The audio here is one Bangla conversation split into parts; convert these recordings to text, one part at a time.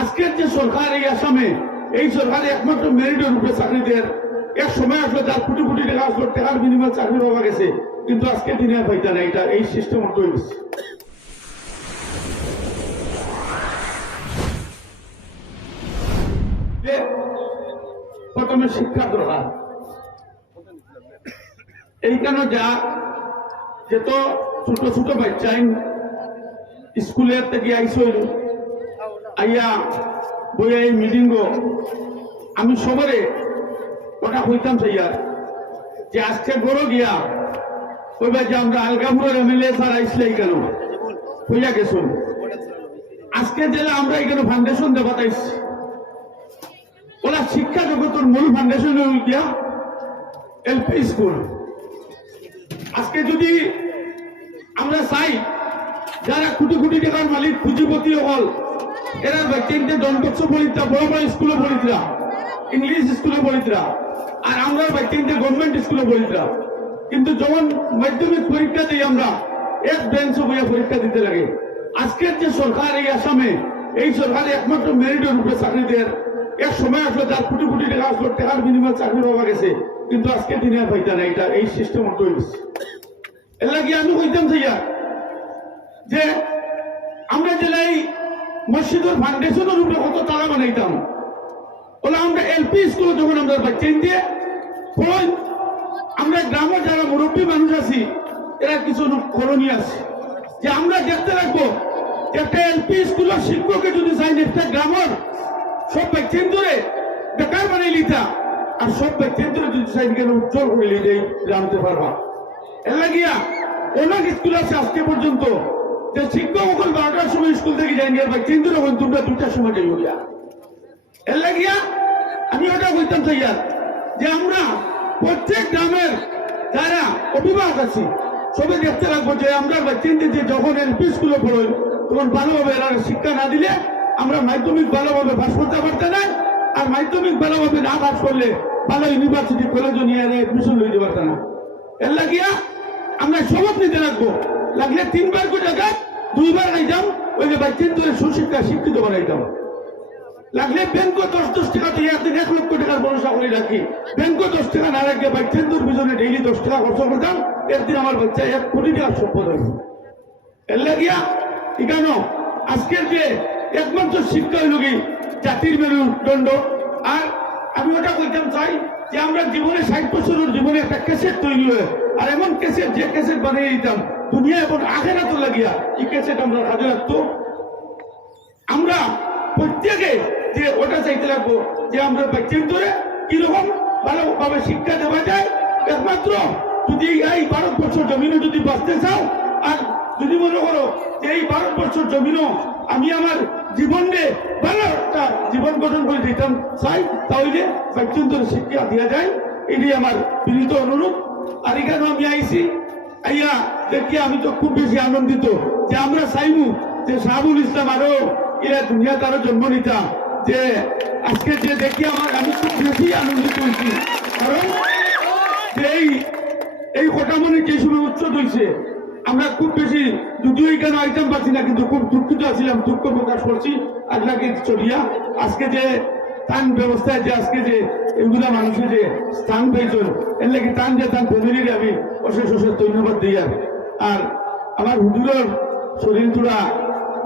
আজকের যে সরকার এই আসামে, এই সরকার একমাত্র মেরিটের উপরে চাকরি দেয় এক সময় আসলে যার কোটি কোটি টাকা আসলো, টাকার বিনিময়ে চাকরি পাওয়া গেছে কিন্তু আজকে দিনে আর পাইতা না, এটা এই সিস্টেম তৈরি হচ্ছে যে প্রথমে শিক্ষা দরকার। এইখানে যা, যে তো ছোট ছোট বাচ্চাই স্কুলের থেকে আইসইল আইয়া বইয়া এই মিটিং আমি সবরে ওটা হইতাম সেইয়ার যে আজকে বড় গিয়া, কইবা যে আমরা আলগাপুরের এমএলএ স্যার আইসলে কেন? হইয়া গেছুন আজকে জেলা আমরা এখানে ফাউন্ডেশন দেওয়া তাইছি ওরা শিক্ষা জগতের মূল ফাউন্ডেশন হল গিয়া এলপি স্কুল। আজকে যদি আমরা চাই, যারা কোটি কোটি টাকার মালিক, পুঁজিপতি হল এরা ব্যক্তিদের দণ্ডবৎস পড়িতরা বড় বড় স্কুলে পড়িতরা ইংলিশ স্কুলে পড়িতরা আর আমরা ব্যক্তিদের গভর্নমেন্ট স্কুলে পড়িতরা কিন্তু যখন মাধ্যমিক পরীক্ষা দিই আমরা, এক বেঞ্চ বইয়া পরীক্ষা দিতে লাগে। আজকের যে সরকার এই আসামে, এই সরকার একমাত্র মেরিটের উপরে চাকরি দেয় এক সময় আসলো যার কোটি কোটি টাকা আসলো, টাকার বিনিময়ে চাকরি পাওয়া গেছে কিন্তু আজকে দিনে আর পাইতা না এটা এই সিস্টেম তৈরি এর লাগে আমি কইতাম যে জেলায় মসজিদের ফাউন্ডেশনের উপরে কত তালা বানাইতাম? ওলা আমরা এলপি স্কুলে যখন আমরা বাচ্চা দিয়ে আমরা গ্রামের যারা মুরব্বী মানুষ আছি, এরা কিছু করণীয় আছে। যে আমরা দেখতে রাখব একটা এলপি স্কুলের শিক্ষককে যদি চাই, একটা গ্রামের সব বাচ্চেন ধরে বেকার বানাই লিতা আর সব বাচ্চেন ধরে যদি চাই উজ্জ্বল করে লিতে জানতে পারবা। এর অনেক স্কুল আছে আজকে পর্যন্ত। যে শিক্ষক বারোটার সময় স্কুল থেকে আর বাচ্চেন ধরে এখন তোমরা দুটার সময় যাই আমি ওটা বলতাম যে আমরা প্রত্যেক গ্রামের যারা অভিভাবক আছি সবে দেখতে রাখব যে আমরা যে যখন এলপি স্কুলে পড়ই, তখন ভালোভাবে এরা শিক্ষা না দিলে আমরা মাধ্যমিক ভালোভাবে পাস করতে পারতে না, আর মাধ্যমিক ভালোভাবে না পাস করলে ভালো ইউনিভার্সিটি কলেজ নিয়ে এডমিশন লইতে পারতে না। এর লাগিয়া আমরা সবক নিতে রাখব লাগলে তিনবার করে টাকা দুইবার আইতাম, ওই যে বাচ্চাদের সুশিক্ষা শিক্ষিত বানাইতাম। লাগলে ব্যাংক দশ দশ টাকা দিয়ে একদিন এক লক্ষ টাকার ভরসা করে রাখি। ব্যাংক দশ টাকা না রাখলে বাচ্চাদের পিছনে ডেইলি দশ টাকা খরচ করতাম একদিন আমার বাচ্চা এক কোটি টাকার সম্পদ হবে এর লাগিয়া কেন আজকের যে একমাত্র শিক্ষা হইল কি? জাতির মেরুদণ্ড আর আমি ওটা কইতাম, চাই যে আমরা জীবনে ষাট বছরের জীবনে একটা ক্যাসেট তৈরি হয়, আর এমন ক্যাসেট যে ক্যাসেট বানিয়ে দিতাম দুনিয়া এবং আখেরা তো লাগিয়া ক্যাসেট আমরা কাজে রাখতো। আমরা প্রত্যেকে যে ওটা চাইতে লাগবো, যে আমরা বাচ্চার ধরে কীরকম ভালোভাবে শিক্ষা দেওয়া যায়। একমাত্র যদি এই ভারতবর্ষের জমিনে যদি বাঁচতে চাও, আর যদি মনে করো যে এই ভারতবর্ষের জমিনও আমি আমার জীবনে ভালো একটা জীবন গঠন করে দিতাম চাই, তাহলে বাচ্চার শিক্ষা দেওয়া যায়। এটি আমার বিনীত অনুরোধ। আর এখানে আমি আইছি। আইয়া দেখি আমি তো খুব বেশি আনন্দিত যে আমরা চাইব যে শাহাবুল ইসলাম আরও এরা দুনিয়া তারও জন্ম নিতাম যে আজকে যে দেখি আমার, আমি খুব বেশি আনন্দিত হয়েছি। কারণ এই এই কটামনি যে সময় উচ্ছেদ হয়েছে, আমরা খুব বেশি যদিও এখানে আইটেম পাচ্ছি না, কিন্তু খুব দুঃখিত আছিলাম, দুঃখ প্রকাশ করছি। আপনাকে চলিয়া, আজকে যে তান ব্যবস্থায় যে আজকে যে এগুলা মানুষের যে স্থান পেয়েছেন, এর লাগে তান যে তান ফ্যামিলির আমি অশেষ অশেষ ধন্যবাদ দিই আর। আর আমার হুজুরের শরীর তোরা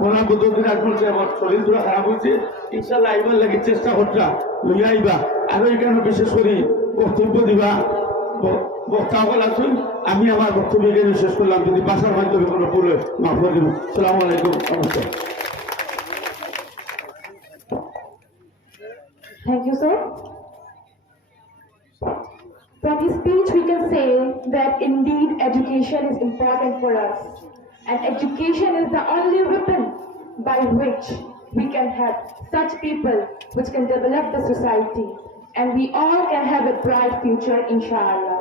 মনে পদ্ধতি রাখব যে আমার শরীর তোরা খারাপ হয়েছে। ইনশাল্লাহ আইবার লাগে চেষ্টা করতা, লইয়া আইবা। আরও এখানে বিশেষ করে বক্তব্য দিবা। বক্তা সকল আসুন আমি আমার বক্তব্য এখানে শেষ করলাম, যদি বাসার মাধ্যমে কোনো পুরো মাফ করে দেবো সালাম আলাইকুম, নমস্কার। Thank you, sir. From his speech, we can say that indeed education is important for us. And education is the only weapon by which we can have such people which can develop the society. And we all can have a bright future, inshallah.